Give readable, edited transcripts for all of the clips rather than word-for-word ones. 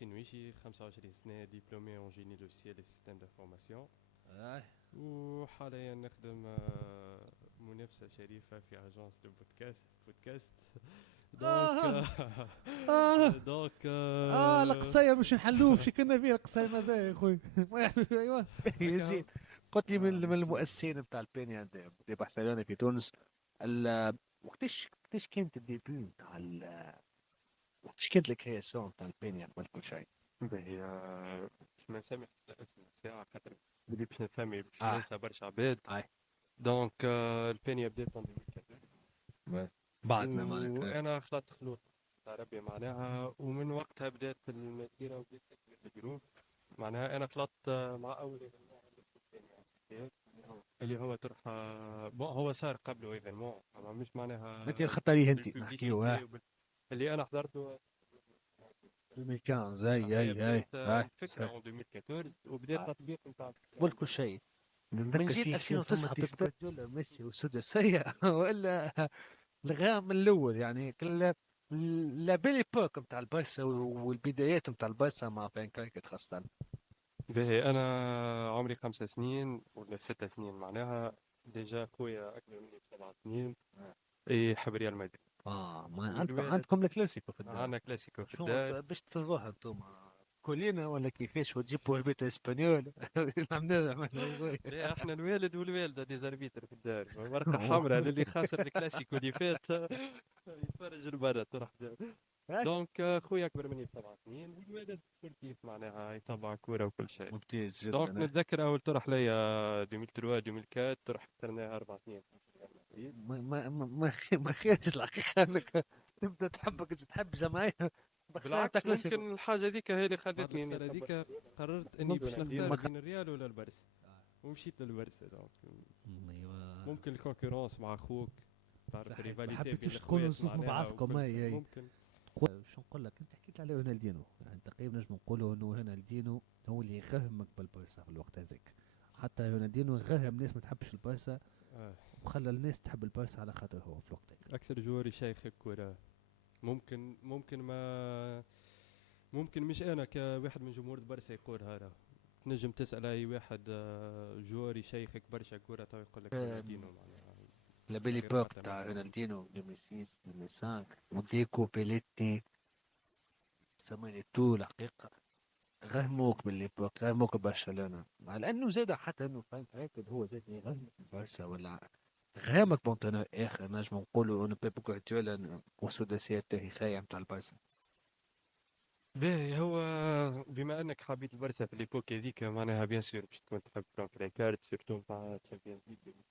تنويشي 25 سنة دبلومي اون جيني لوسيال اي سيستيم دانفورماسيون. آه. وحاليا نخدم منافسة شريفة في اجونس دو بودكاست. دونك آه آه دونك القصير مش نحلوه شي كنا فيه القصير ماذا يا خويا ايوا يزيد. قلت لي من المؤسسين بتاع البينيا دي برشلونة في تونس. وقتاش كانت الديبي بتاع وقتاش كانت الكرياسيون بتاع البينيا قبل كل شيء. هي باش ما نسمي اسم الساعة خاطر بلي باش نسمي باش اه ننسى برشا عباد. اي دونك البينيا بدات en 2014 بعدنا معناتها. وانا خلطت خلوط تاع ربي معناها، ومن وقتها بدات المسيره وبدات تكبر الجروب. معناها انا خلطت مع اول ايفينمون اللي هو طرح بون هو صار قبله ايفينمون اما مش انت معناها الخطه ليه انت نحكيو بالبوبليسيتي اللي انا حضرته. 2015 هي اي بدات اي اي الفكره صحيح. en 2014 وبدات تطبيق نتاع قبل كل شيء من نتذكر جيل فيه كان ثم 2009 بيب تيست. جوارديولا ميسي والسداسية ولا الغاء من الاول يعني كل لا بيلي بوك نتاع البارسا والبدايات نتاع البارسا مع فان خاصة. باهي انا عمري 5 سنين ولا 6 سنين معناها. ديجا خويا اكبر مني ب7 سنين يحب ريال مدريد. ما عندكم والوالد كلاسيكو في الدار. عندنا كلاسيكو في شو الدار. باش تلغوها انتم كلنا ولا كيفاش وتجيبوا البيت اسبانيول عملنا لا احنا الوالد والوالده دي زربيتر في الدار ورقه حمراء للي خاسر الكلاسيكو اللي فات يتفرج لبرا تروح دار. دونك خويا اكبر مني ب7 سنين والوالد كيف معناها يتابع كوره وكل شيء. ممتاز دونك جدا. نتذكر اول طرح ليا 2003 2004 طرح خسرناه 4-2. ما خيرش الحقيقة انك تبدا تحب جماعية بخسارة بالعكس كلاسيكو. ممكن الحاجه ذيك هي اللي بعد خلتني الخساره نتبع هذيك قررت اني باش ممكن نختار بين الريال ولا البارسا ومشيت للبارسا. دونك ايوا ممكن الكونكورونس مع اخوك تعرف صحيح ما الريفاليتي بين حبيتوش تكونوا الاخوات نصوص مع معناها بعضكم وكل شيء اي. ممكن. شو نقول لك انت حكيت على رونالدينو يعني تقريبا نجم نقولوا انه رونالدينو هو اللي غهمك بالبارسا في الوقت هذاك. حتى رونالدينو غهم ناس ما تحبش البارسا آه. وخلى الناس تحب البارسا على خاطر هو في الوقت هذاك. اكثر جوار يشيخ الكره. ممكن ما ممكن مش انا كواحد من جمهور البارسا يقول هذا. تنجم تسال اي واحد جوار يشيخك برشا كره تو يقول لك رونالدينو معناها لابيلي غير بوك خاطر تاع معناها. رونالدينو 2006 2005 وديكو بيليتي ساماني تو الحقيقة غهموك بالليبوك غهموك ببرشلونة مع لأنه زاد حتى أنه فرانك رايكارد هو زاد يغهمك ببرشا ولا غامك بونتونر آخر نجم نقولوا أنه بيب جوارديولا والسداسية التاريخية متاع البارسا. باهي هو بما انك حبيت البرشا في ليبوك هذيك معناها بيان سور باش تكون تحب فرانك رايكارد سيرتو مع تشامبيونز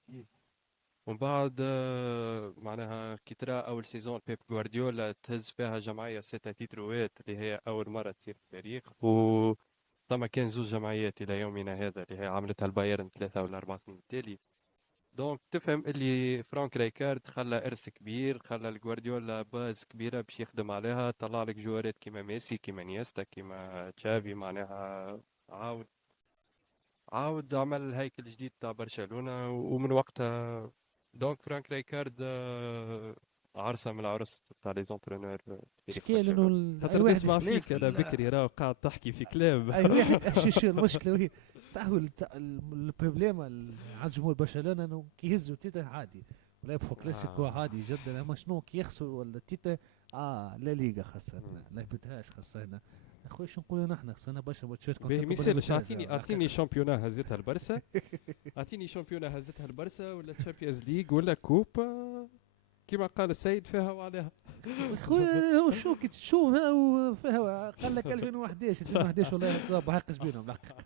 ليغ. ومن بعد معناها كي ترى اول سيزون بيب جوارديولا تهز فيها جمعيه 6 تيتروات اللي هي اول مره تصير في التاريخ. و ثم كان زوج جمعيات الى يومنا هذا اللي هي عملتها البايرن 3 ولا 4 سنين التالي. دونك تفهم اللي فرانك رايكارد خلى ارث كبير، خلى الجوارديولا باز كبيره باش يخدم عليها، طلع لك جوارات كيما ميسي كيما نيستا كيما تشافي معناها. عاود عاود عمل الهيكل الجديد تاع برشلونة ومن وقتها. دونك فرانك رايكارد عرسة من العرس تاع لي زونترونور في تاريخ مشكلة برشلونة. لأنه أي خاطر واحد نسمع خلاف فيك انا بكري راه قاعد تحكي في كلام. أي واحد شو المشكلة وهي تعرفوا البروبليم عند جمهور برشلونة أنه كي يهزوا تيتا عادي ولا يبقوا كلاسيكو عادي جدا. أما شنو كي يخسروا ولا تيتا لا ليغا خسرتنا لا بتهاش خسرنا. اخوي شو نقولوا نحن خسرنا برشا ماتشات باهي كونتر ميسالش اعطيني شامبيونا هزتها البرسا. اعطيني شامبيونا هزتها البرسا ولا تشامبيونز ليج ولا كوب كما قال السيد فيها وعليها. اخويا هو شو كي تشوف فيها قال لك 2011 2011 والله صواب حقش بينهم الحقيقة.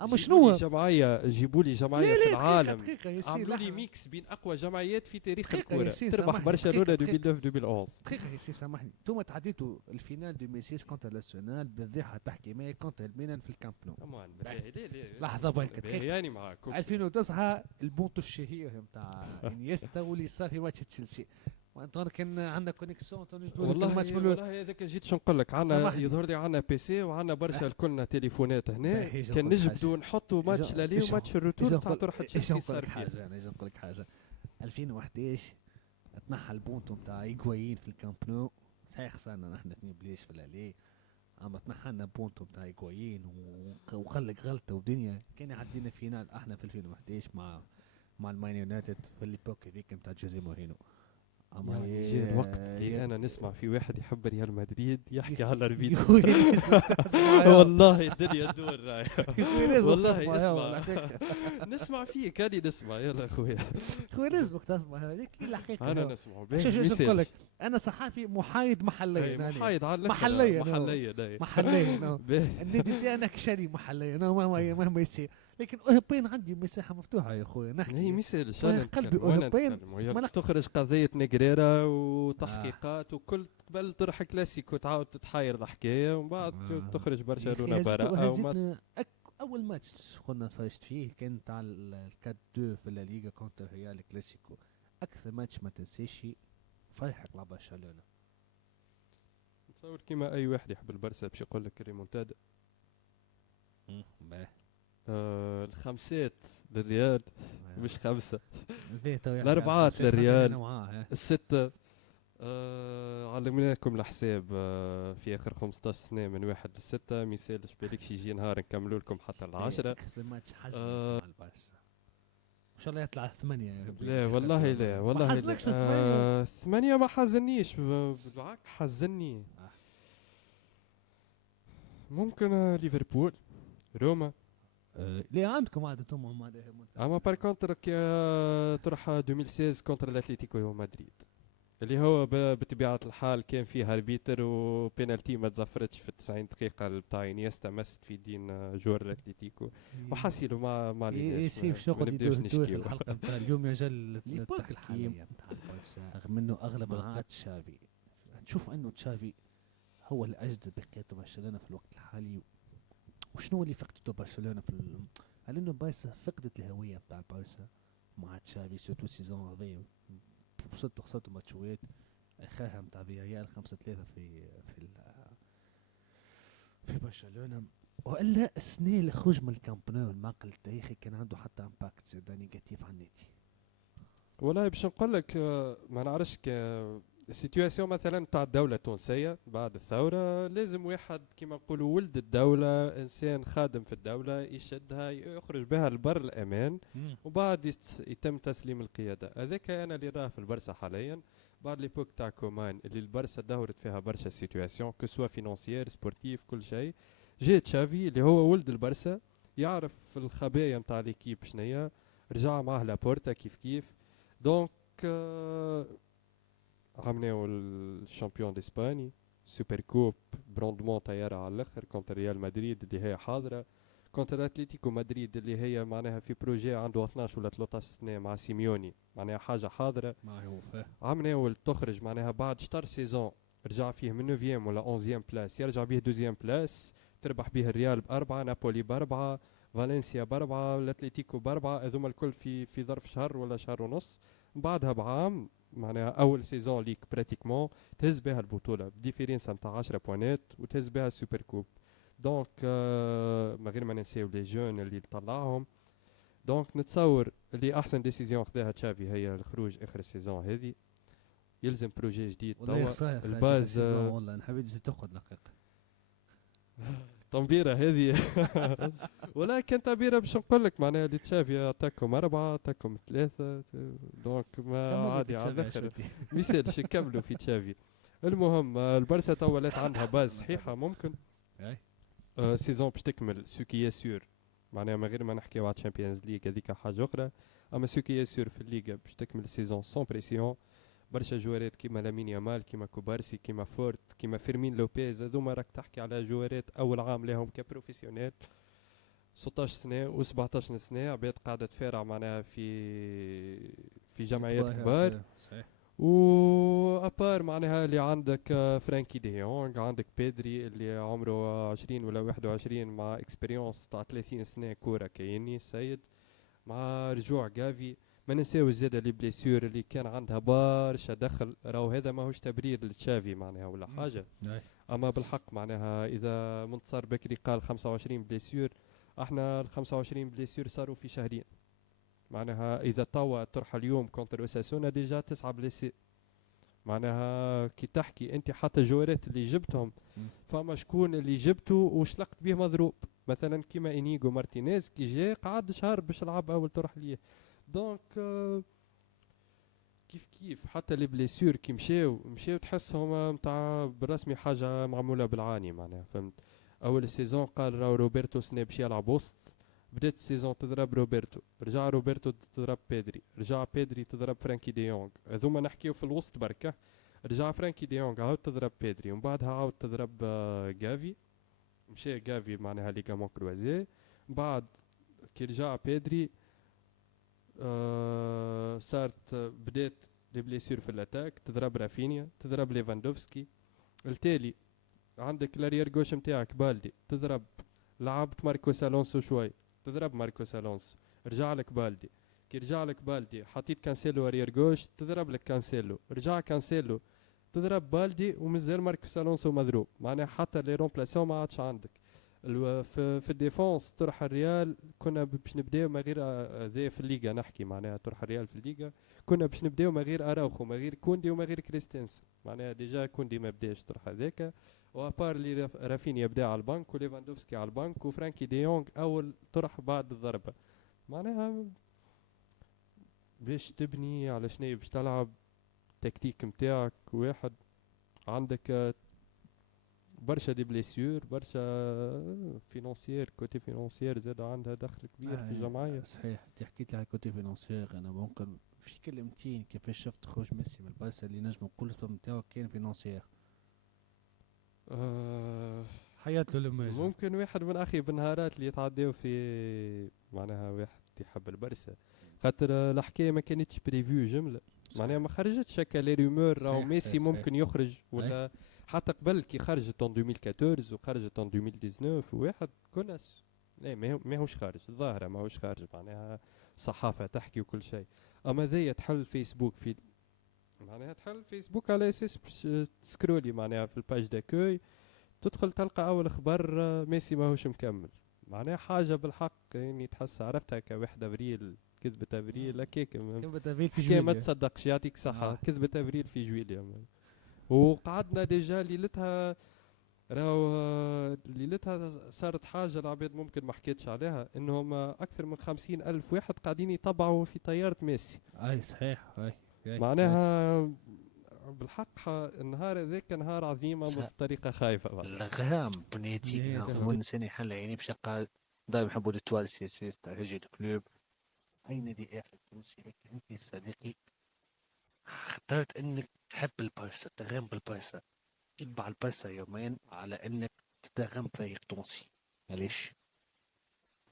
اما جيبوا لي شنو جمعيه جيبوا لي جمعيه في دقيقة العالم دقيقة يا سي عملوا لي لحظة ميكس بين اقوى جمعيات في تاريخ دقيقة يا الكره سي تربح سامحني برشلونه دقيقة 2009 2011. دقيقة يا سي سامحني انتوما تعديتوا الفينال دو ميسيس كونتر الارسنال بالذبحة التحكيمية كونتر الميلان في الكامب نو. امان ليه لحظة برك دقيقة. يعني معاك 2009 البونتو الشهير نتاع انيستا واللي صار في ماتش تشيلسي وانت كان عندنا كونيكسيون والله هذاك جيت شو نقول لك عندنا يظهر لي عندنا بي سي وعندنا برشا الكلنا تليفونات هنا كان نجبدوا نحطوا ماتش لالي وماتش الروتور تاع طرح تشيلسي صار فيه. انا نقول لك حاجه 2011 تنحى البونتو نتاع ايغوايين في الكامب نو صحيح خسرنا نحن 2 بليش في الالي اما تنحلنا بونتو بتاع هيجوايين وخلق غلطه ودنيا كان يعدينا فينال احنا في 2011 مع المان يونايتد في الليبوك هذيك بتاع جوزي مورينو. اما يعني جاء الوقت اللي انا نسمع في واحد يحب ريال مدريد يحكي على يا ربيت. خويا لازمك تسمع يا والله الدنيا تدور راي. يا خويا لازمك والله تسمع يا اسمع. الحقيقه. نسمع فيه كاني نسمع يلا اخويا. خويا لازمك تسمع هذيك هي الحقيقه انا يا. نسمع شو نقول لك، انا صحافي محايد محليا أنا. محايد على الاخر. محليا محليا محليا باهي. النادي بتاعنا كشري محليا مهما يصير، لكن بين عندي مساحه مفتوحه يا خويا هي نحكي. مثال طيب قلبي أوروبيين. ما نق- تخرج قضية نجريرا وتحقيقات وكل قبل تروح كلاسيكو تعاود تتحاير الحكاية ومن بعد تخرج برشلونة براءة وما اول ماتش كنا تفرجت فيه كان تاع الكات 2 في الليغا كونتر ريال كلاسيكو. اكثر ماتش ما تنسيش فرحك مع برشلونه. نتصور كيما اي واحد يحب البرسا باش يقول لك ريمونتادا. باهي. الخمسات للريال مش خمسة. الأربعات الأربعات للريال. الستة علمناكم الحساب في آخر 15 سنة من 1 ل6 ميسالش بالكش يجي نهار نكملوا لكم حتى ال10. أكثر ماتش حزن مع البارسا. إن شاء الله يطلع 8 يا ربي. لا والله لا والله ما حزنكش لا. 8 ما حزنيش بالعكس حزني. ممكن ليفربول روما. اللي عندكم عاد انتم هم اما بار كونتر كي تروح 2016 كونتر الاتليتيكو مدريد اللي هو بطبيعة الحال كان فيه اربيتر وبينالتي ما تزفرتش في 90 دقيقة بتاع انيستا مست في دين جوار الاتليتيكو وحسيلو ما يسيب شغل يدور في الحلقة بتاع اليوم يا جل التحكيم بتاع البارسا رغم انه اغلب الوقت تشافي. تشوف انه تشافي هو الاجدد بقيادة برشلونة في الوقت الحالي. وشنو اللي فقدته برشلونة هل انه بارسا فقدت الهوية بتاع البارسا مع تشافي سورتو سيزون هذي خسرتوا ماتشوات اخرها متاع فياريال 5-3 في برشلونة. والا السنة اللي خرج من الكامب نو المعقل التاريخي كان عنده حتى امباكت زاد نيجاتيف على النادي. والله باش نقول لك ما نعرفش السيتواسيون مثلا تاع الدولة التونسية بعد الثورة لازم واحد كما نقولوا ولد الدولة انسان خادم في الدولة يشدها يخرج بها لبر الامان وبعد يتم تسليم القيادة. هذاك انا اللي راه في البرسا حاليا بعد ليبوك تاع كومان اللي البرسا دهورت فيها برشا سيتواسيون كسوا فينانسيير سبورتيف كل شيء. جاء تشافي اللي هو ولد البرسا يعرف الخبايا نتاع ليكيب شنيا رجع معاه لابورتا كيف دونك عملوا الشامبيون ديسباني سوبر كوب بروندمون طيارة على الاخر كونتر ريال مدريد اللي هي حاضرة كونتر اتلتيكو مدريد اللي هي معناها في بروجي عنده 12 ولا 13 سنة مع سيميوني معناها حاجة حاضرة. عملوا تخرج معناها بعد شطر سيزون رجع فيه من 9 ولا 11 بلاس يرجع به 12 بلاس تربح به الريال ب4 نابولي ب4 فالنسيا ب4 الاتليتيكو ب4 هذوما الكل في ظرف شهر ولا شهر ونص. بعدها بعام معناها اول سيزون ليك براتيكمون تهز بها البطوله بديفيرنس نتاع 10 بوانات وتهز بها السوبر كوب. دونك من غير ما ننساو لي جون اللي طلعهم. دونك نتصور اللي احسن ديسيزيون خذاها تشافي هي الخروج اخر السيزون هذه. يلزم بروجي جديد توا الباز والله نحب تاخذ دقيقه طنبيره هذه. ولكن تعبيره باش نقول لك معناها اللي تشافي عطاكم 4 عطاكم 3 دونك ما عادي على الاخر ميسالش يكملوا في تشافي. المهم البارسا توا ولات عندها باز صحيحه ممكن سيزون باش تكمل سوكي سور معناها من غير ما نحكيو على الشامبيونز ليغ هذيك حاجه اخرى. اما سوكي سور في الليغا باش تكمل سيزون سون بريسيون برشا جوارات كيما لامين يامال كيما كوبارسي كيما فورت كيما فيرمين لوبيز هذوما راك تحكي على جوارات اول عام لهم كبروفيسيونيل 16 سنه و17 سنه عباد قاعده تفارع معناها في جمعيات كبار. صحيح. و ابار معناها اللي عندك فرانكي دي يونغ عندك بيدري اللي عمره 20 ولا 21 مع اكسبيريونس تاع 30 سنه كوره كايني السيد مع رجوع جافي. ما ننساوش زاده لي بليسيور اللي كان عندها برشا دخل راهو هذا ماهوش تبرير لتشافي معناها ولا حاجه. اما بالحق معناها اذا منتصر بكري قال 25 بليسيور احنا ال 25 بليسيور صاروا في شهرين معناها اذا توا ترحل اليوم كونتر اوساسونا ديجا 9 بليسي معناها كي تحكي انت حتى الجوارات اللي جبتهم، مم. فما شكون اللي جبته وشلقت بيه مضروب، مثلا كيما انيجو مارتينيز كي جا قعد شهر باش يلعب اول طرح ليه. دونك كيف كيف حتى لي بليسيور كي مشاو تحسهم متاع بالرسمي حاجه معموله بالعاني معناها، فهمت. اول السيزون قال راهو روبرتو سني باش يلعب وسط، بدات السيزون تضرب روبرتو، رجع روبرتو تضرب بيدري، رجع بيدري تضرب فرانكي دي يونغ، هذوما نحكيو في الوسط بركه. رجع فرانكي دي يونغ عاود تضرب بيدري، ومن بعدها عاود تضرب جافي، مشى جافي معناها ليغامون كروازي. بعد كي رجع بيدري صارت بدات دي بليسير في الاتاك، تضرب رافينيا، تضرب ليفاندوفسكي. التالي عندك لاريير جوش نتاعك بالدي، تضرب، لعبت ماركوس الونسو شوي، تضرب ماركوس الونسو، رجع لك بالدي. كي رجع لك بالدي حطيت كانسيلو اريير جوش، تضرب لك كانسيلو، رجع كانسيلو، تضرب بالدي، ومازال ماركوس الونسو مضروب، معناها حتى لي رومبلاسيون ما عادش عندك. في الديفونس طرح الريال كنا باش نبداو ما غير ذي في الليغا نحكي، معناها طرح الريال في الليغا كنا باش نبداو ما غير اراوخو، ما غير كوندي، وما غير كريستنسن، معناها ديجا كوندي ما بداش طرح هذاك، وابار اللي رافينيا بدا على البنك، وليفاندوفسكي على البنك، وفرانكي دي يونغ اول طرح بعد الضربه. معناها باش تبني على شنو باش تلعب، التكتيك متاعك واحد، عندك برشا دي بليسيور، برشا فينونسيير، كوتي فينونسيير زاد عندها دخل كبير في الجمعية. صحيح، انت حكيت لي على الكوتي فينانسيير. انا ممكن في كلمتين كيفاش شفت خروج ميسي من البارسا اللي نجم نقول السبب نتاعو كان فينانسيير. آه حياة له لما جا. ممكن واحد من اخي بالنهارات اللي يتعداو في، معناها واحد يحب البرسا، خاطر الحكايه ما كانتش بريفيو جمله، معناها صحيح ما خرجتش هكا لي رومور راهو صحيح ميسي صحيح صحيح. ممكن يخرج اي ولا. حتى قبل كي خرجت en 2014 وخرجت en 2019 واحد كنا لا ماهوش خارج الظاهره، ماهوش خارج، معناها الصحافه تحكي وكل شيء. اما ذي تحل فيسبوك في، معناها تحل فيسبوك على اساس باش تسكرولي معناها في الباج داكوي، تدخل تلقى اول خبر ميسي ماهوش مكمل، معناها حاجه بالحق يعني تحس عرفتها هكا 1 ابريل، كذبة ابريل هكاك كيف بتافيل في حكايه ما جويليا. تصدقش، يعطيك صحه، اه كذبة ابريل في جويليا وقعدنا ديجا ليلتها، راهو ليلتها صارت حاجه العباد ممكن ما حكيتش عليها، انهم اكثر من 50 الف واحد قاعدين يطبعوا في طياره ميسي، اي صحيح اي اي. معناها بالحق النهار هذاك نهار عظيمه بطريقه خايفه بعد. الغرام بنيتي يس هو الانسان يحل عيني بشقة. دائما يحبوا الاتوال سي اس اس تاع هجي الكلوب. اي نادي اخر تونسي هيك انت صديقي اخترت انك تحب البارسا تغرم بالبارسا تتبع البارسا يومين على انك تغرم فريق تونسي. معليش.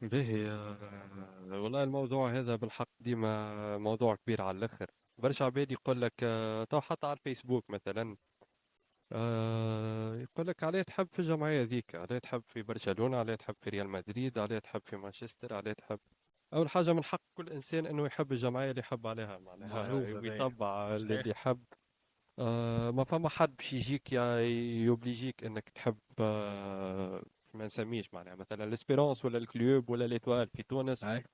باهي والله الموضوع هذا بالحق ديما موضوع كبير على الاخر. برشا عباد يقول لك تو حتى على الفيسبوك مثلا يقول لك عليه تحب في الجمعية ذيك، عليه تحب في برشلونة، عليه تحب في ريال مدريد، عليه تحب في مانشستر، عليه تحب. أول حاجة من حق كل إنسان إنه يحب الجمعية اللي يحب عليها، معناها معروفة باهي. ويطبع اللي صحيح. يحب. ما فما حد باش يجيك يوبليجيك إنك تحب ما نسميش معناها مثلا الاسبيرونس ولا الكلوب ولا ليتوال في تونس. اي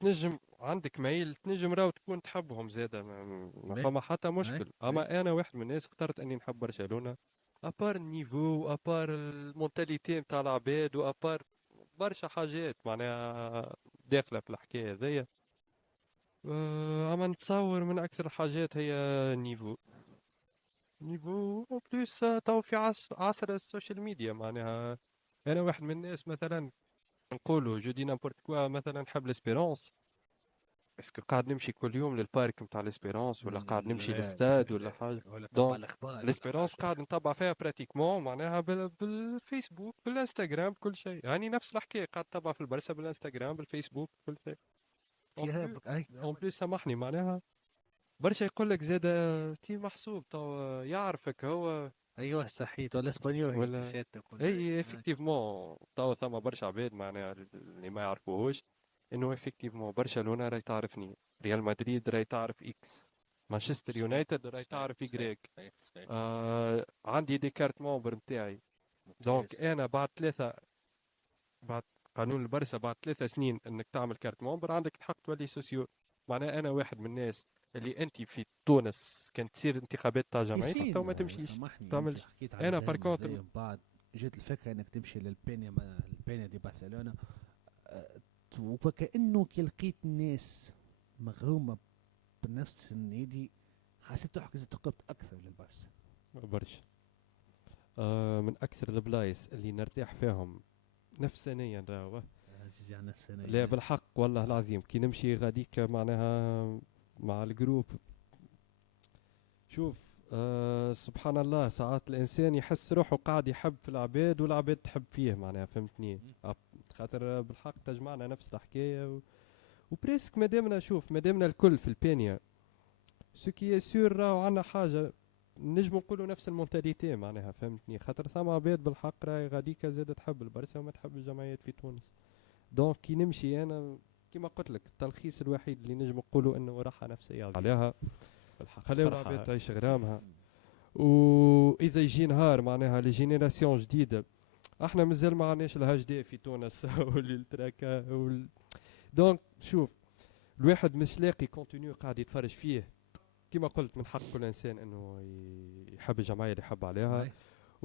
تنجم عندك ميل، تنجم راو تكون تحبهم زيادة، ما باهي فما حتى اي مشكل. اي. اما انا واحد من الناس اخترت اني نحب برشلونة، ابار النيفو، ابار المونتاليتي نتاع العباد، وابار برشا حاجات معناها داخلة في الحكاية هذيا. اما نتصور من اكثر الحاجات هي نيفو، نيفو بليس تو في عصر السوشيال ميديا، معناها انا واحد من الناس مثلا نقولوا جو دي نامبورت كوا، مثلا نحب ليسبيرونس اسكو قاعد نمشي كل يوم للبارك نتاع ليسبيرونس، ولا قاعد نمشي لا للاستاد ولا حاجه. ولا تبع دونك الاخبار ولا ليسبيرونس حاجة. قاعد نتبع فيها براتيكمون معناها بالفيسبوك بالانستغرام بكل شيء، يعني نفس الحكايه قاعد تتبع في البرسا بالانستغرام بالفيسبوك بكل شيء. فيها بك اي. اون بليس سامحني معناها برشا يقول لك زاد تي محسوب تو يعرفك هو ايوه صحيت ولا اسبانيول هي ولا. تسيت ولا اي اي. افكتيفمون تو ثم برشا عباد معناها اللي ما يعرفوهوش، انه افكتيفمون برشلونة راهي تعرفني، ريال مدريد راهي تعرف اكس، مانشستر صحيح يونايتد راهي صحيح تعرف صحيح يجريك. صحيح صحيح. عندي دي كارت ممبر نتاعي. دونك ممتاز. انا بعد قانون البرسا بعد 3 سنين انك تعمل كارت ممبر عندك الحق تولي سوسيو، معناها انا واحد من الناس اللي انت في تونس كانت تصير انتخابات تاع جمعية تو ياسين ما تمشيش سامحني، انت تعملش. حكيت على انا بار غريم كونتر هذايا، من بعد جات الفكره انك تمشي للبينيا، البينيا دي برشلونه. وكأنه كي لقيت ناس مغرومه بنفس النادي، حسيت روحك إذا تقربت اكثر للبرسا. برشا. من اكثر البلايص اللي نرتاح فيهم نفسانيا راهو. عزيزي على نفسنا لا يا. بالحق والله العظيم كي نمشي غاديك معناها مع الجروب. شوف سبحان الله ساعات الانسان يحس روحه قاعد يحب في العباد والعباد تحب فيه معناها فهمتني. خاطر بالحق تجمعنا نفس الحكايه وبريسك مادامنا شوف مادامنا الكل في البينيا سو كي سور راهو عندنا حاجه نجم نقولوا نفس المونتاليتي معناها فهمتني. خاطر ثم عباد بالحق راهي غاديكا زاد تحب البرسا وما تحب الجمعيات في تونس. دونك كي نمشي انا كيما قلت لك التلخيص الوحيد اللي نجم نقولوا انه راحه نفسيه عليها بالحق. خليو العباد تعيش غرامها. واذا يجي نهار معناها لي جينيراسيون جديده احنا مازال ما عندناش الهاش دي في تونس والتراكا دونك شوف الواحد مش لاقي كونتينيو قاعد يتفرج فيه. كما قلت من حق كل انسان انه يحب الجمعيه اللي يحب عليها. أي.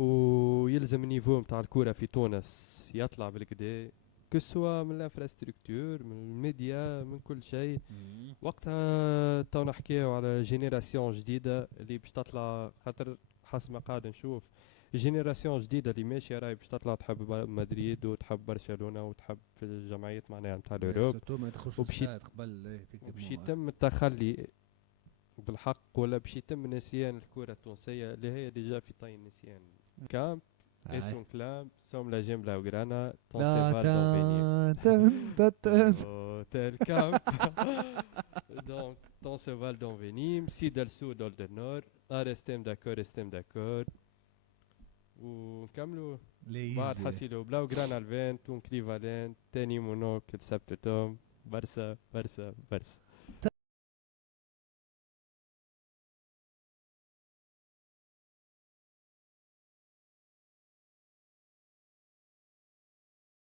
ويلزم النيفو نتاع الكوره في تونس يطلع بالكدا كسوا من الانفراستركتور من الميديا من كل شيء. مم. وقتها تو نحكيو على جينيراسيون جديده اللي باش تطلع. خاطر حسب ما قاعد نشوف جينيراسيون جديده اللي ماشيه راهي باش تطلع تحب مدريد وتحب برشلونه وتحب في الجمعيات معناها نتاع الاوروب. سورتو ما يدخلش وباش الساعات قبل وباش effectivement. يتم التخلي بالحق ولا باش يتم نسيان الكرة التونسية اللي هي ديجا في طي النسيان. كامب أي. اسم كلام سوم لا جيم لا وغرانا لا تونسيفال دون فينيم تن. تل كامب. دونك تونسيفال دون فينيم سي دال سو دول دال نور استيم داكور ونكملوا. بعد ليزي. حسيلو بلا وغرانا الفين تون كليفالنت تاني مونوك السبت توم برسا برسا برسا.